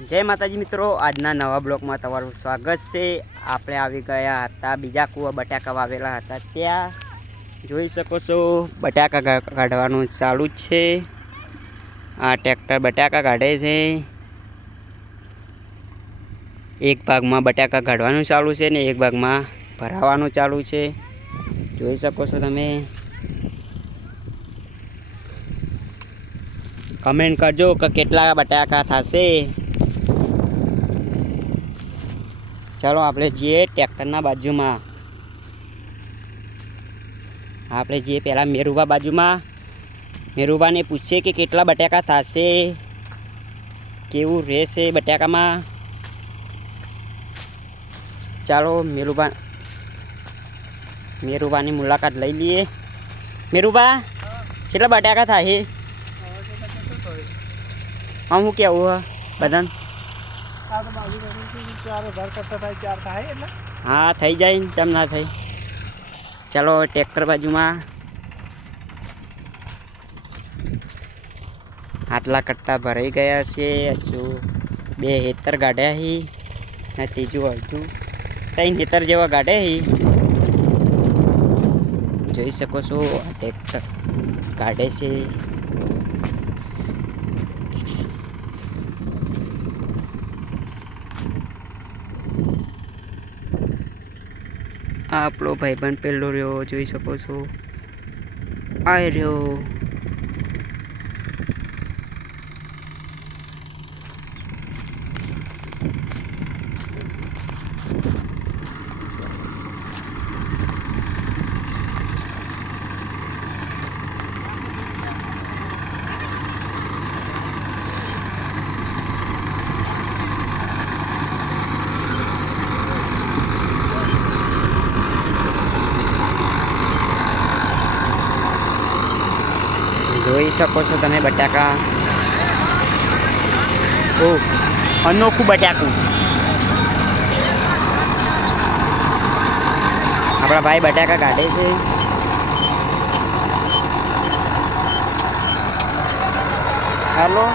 जय माताजी मित्रों, आजना नवा ब्लॉक में तमारुं स्वागत है। आपणे आवी गया हता बीजा कुआ बटाका वावेला हता त्या जोई शको छो बटाका काढवानुं चालू छे। आ ट्रेक्टर बटाका काढे छे। एक भाग में बटाका काढवानुं चालू छे ने एक भाग में भरावानुं चालू छे। जोई शको छो तमे। कमेंट करजो कि केटला बटाका थशे। चलो आपणे जीए ट्रेक्टरना बाजू में। आपणे जीए पहला मेरुबा बाजू में। मेरुबा ने पूछे कि केटला बटाका थशे, केवुं रहेशे बटाका में। चलो मेरुबा की मुलाकात लई लीए। मेरुबा केटला बटाका थाय? हम शू केवुं बधाने? हाँ थई जाए, चम ना थई। चलो ट्रेक्टर बाजू में। आटला कट्टा भराई गया छे। हजू बे हेतर गाढ़्या ही ने तीजू अर्धुं 3 हेतर जेवा गाढ़े ही। जोई शको छो ट्रेक्टर काढे छे। आपणो भाईबंध पेलो रह्यो जोई शको छो। आय रह्यो। જોઈ શકો છો તમે બટાકા। ઓ અનોખું બટાકું। આપણા ભાઈ બટાકા કાઢે છે। હાલો।